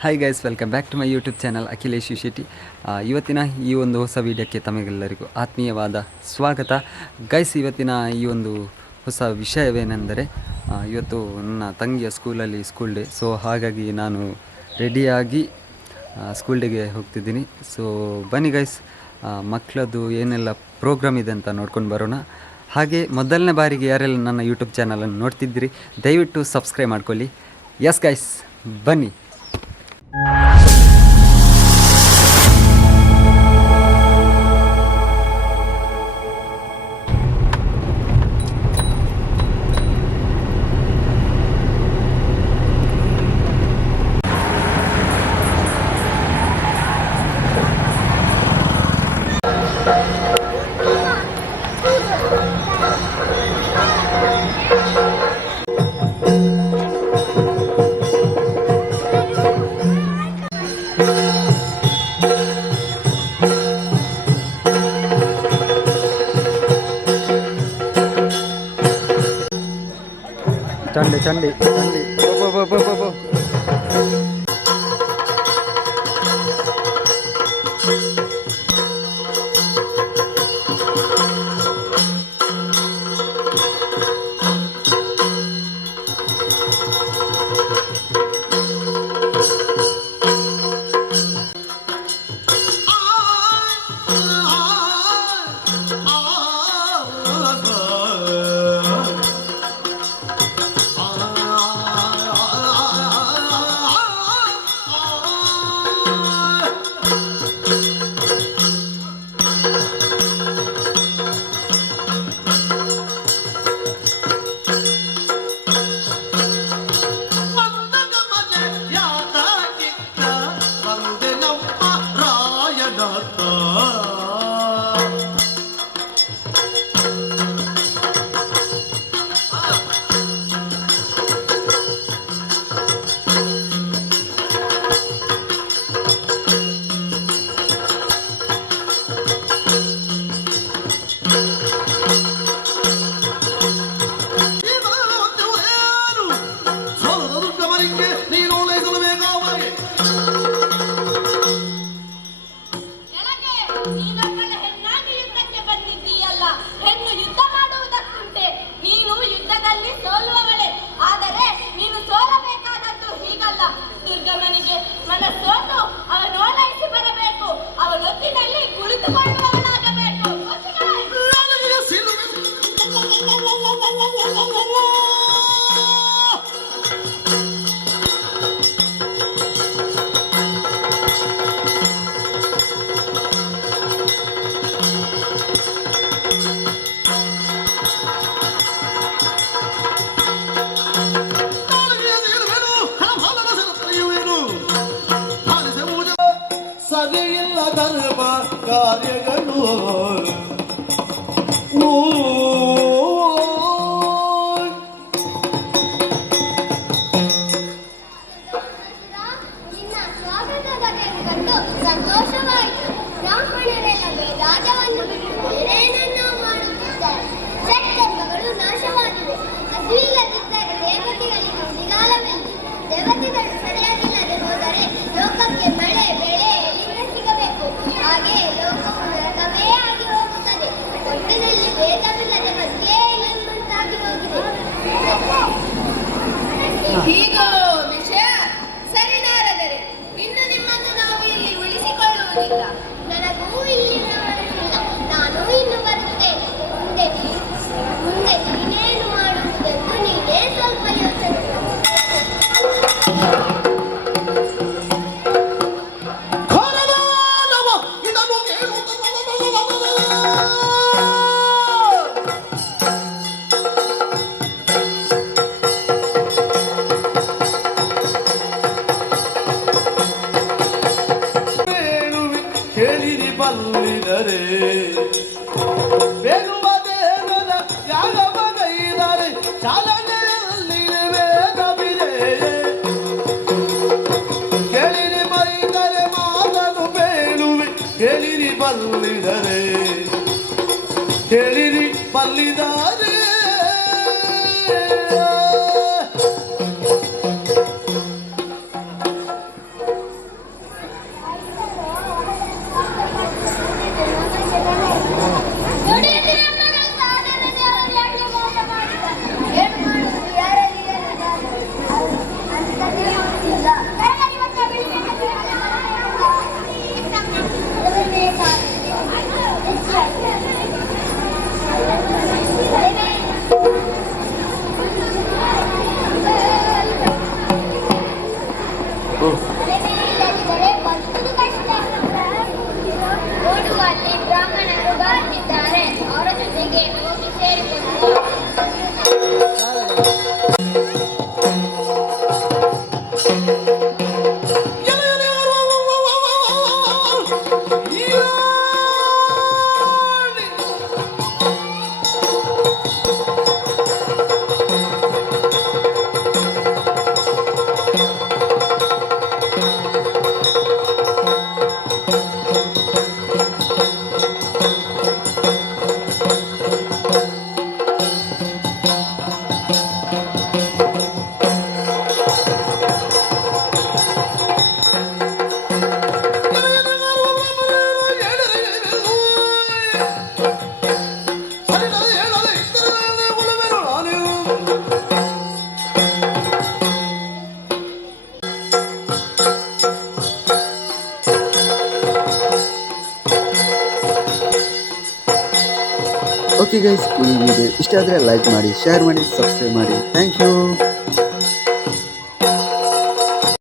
Hi guys, welcome back to my YouTube channel Akhilesh Shetty. ಇವತ್ತಿನ ಈ ಒಂದು ಹೊಸ ವೀಡಿಯೋಕ್ಕೆ ತಮಗೆಲ್ಲರಿಗೂ ಆತ್ಮೀಯವಾದ ಸ್ವಾಗತ. ಗೈಸ್, ಇವತ್ತಿನ ಈ ಒಂದು ಹೊಸ ವಿಷಯವೇನೆಂದರೆ ಇವತ್ತು ನನ್ನ ತಂಗಿಯ ಸ್ಕೂಲ್ ಡೇ. ಸೊ ಹಾಗಾಗಿ ನಾನು ರೆಡಿಯಾಗಿ ಸ್ಕೂಲ್ ಡೇಗೆ ಹೋಗ್ತಿದ್ದೀನಿ. ಸೊ ಬನ್ನಿ ಗೈಸ್, ಮಕ್ಕಳದ್ದು ಏನೆಲ್ಲ ಪ್ರೋಗ್ರಾಮ್ ಇದೆ ಅಂತ ನೋಡ್ಕೊಂಡು ಬರೋಣ. ಹಾಗೆ ಮೊದಲನೇ ಬಾರಿಗೆ ಯಾರೆಲ್ಲ ನನ್ನ ಯೂಟ್ಯೂಬ್ ಚಾನಲನ್ನು ನೋಡ್ತಿದ್ದೀರಿ, ದಯವಿಟ್ಟು ಸಬ್ಸ್ಕ್ರೈಬ್ ಮಾಡ್ಕೊಳ್ಳಿ. ಎಸ್ ಗೈಸ್, ಬನ್ನಿ. ಚಂಡಿ ಬೋ. ದುರ್ಗಮನಿಗೆ ಮನಸ್ಸೋತು ಅವನೋಲೈಸಿ ಬರಬೇಕು. ಅವನೊತ್ತಿನಲ್ಲಿ ಕುಳಿತುಕೊಳ್ಳುವವನಾಗಬೇಕು. ಸರಿಯಿಲ್ಲ ಧರ್ಮ ಕಾರ್ಯಗಳು ನಿನ್ನ ಸ್ವಾಗತ ಬಗೆಯನ್ನು ಕಂಡು ಸಂತೋಷವಾಯಿತು. ಬ್ರಾಹ್ಮಣರೆಲ್ಲ ವೇದಾಂತವನ್ನು ಬಿಟ್ಟು ಬೇರೇನನ್ನೋ ಮಾಡುತ್ತಿದ್ದಾರೆ. ಷಟ್ಕರ್ಮಗಳು ನಾಶವಾಗಿವೆ. ಹಸಿವಿಲ್ಲದಿದ್ದರೆ ದೇವತೆಗಳಿಗೆ ಉಳಿಗಾಲವಿಲ್ಲ. ದೇವತೆಗಳು ಸರಿಯಾಗಿಲ್ಲದೆ ಹೋದರೆ ಲೋಕಕ್ಕೆ ಮಳೆ ಬೆಳೆ ಸಿಗಬೇಕು. ಹಾಗೆ ಲೋಕವು ನರಕವೇ ಆಗಿ ಹೋಗುತ್ತದೆ. ಒಟ್ಟಿನಲ್ಲಿ ವೇದವಿಲ್ಲದೆ ಬಗ್ಗೆ ಎಂಬಂತಾಗಿ ಹೋಗಿದೆ. ಹೀಗೋ ವಿಷಯ ಸರಿನಾರದರೆ ಇನ್ನು ನಿಮ್ಮನ್ನು ನಾವು ಇಲ್ಲಿ ಉಳಿಸಿಕೊಳ್ಳುವುದಿಲ್ಲ. ನನಗೂ ಇಲ್ಲಿನ ಮನಸ್ಸಿಲ್ಲ. ನಾನು ಇನ್ನು ಬರುತ್ತೇನೆ. ಮುಂದೆ ನೀನೇನು ಮಾಡುವುದೆಂದು ನೀನೇ ಸ್ವಲ್ಪ ಯೋಚನೆ ಕೇಳಿರಿ ಬಲ್ಲಿದರೆ ಬೇಗುವ ದೇವರ ಯಾಗವಗೈದರೆ ಚಾಲನೆಯಲ್ಲಿ ವೇದವಿದೆ. ಕೇಳಿರಿ ಬೈದರೆ ಮಾತನು ಬೇಳುವೆ. ಕೇಳಿರಿ ಬಲ್ಲಿದರೆ ಕೇಳಿರಿ ಬಲ್ಲಿದರೆ ಮನೆಯಲ್ಲಿಲ್ಲದಿದ್ದರೆ ಬದುಕುವುದು ಕಷ್ಟ. ಓಡುವಲ್ಲಿ ಬ್ರಾಹ್ಮಣರು ಬರುತ್ತಿದ್ದಾರೆ. ಅವರ ಜೊತೆಗೆ ಹೋಗಿ ಸೇರಿಕೊಂಡು ಓಕೆ ಗೈಸ್, ಈ ವಿಡಿಯೋ ಇಷ್ಟ ಆದರೆ ಲೈಕ್ ಮಾಡಿ, ಶೇರ್ ಮಾಡಿ, ಸಬ್ಸ್ಕ್ರೈಬ್ ಮಾಡಿ. Thank you.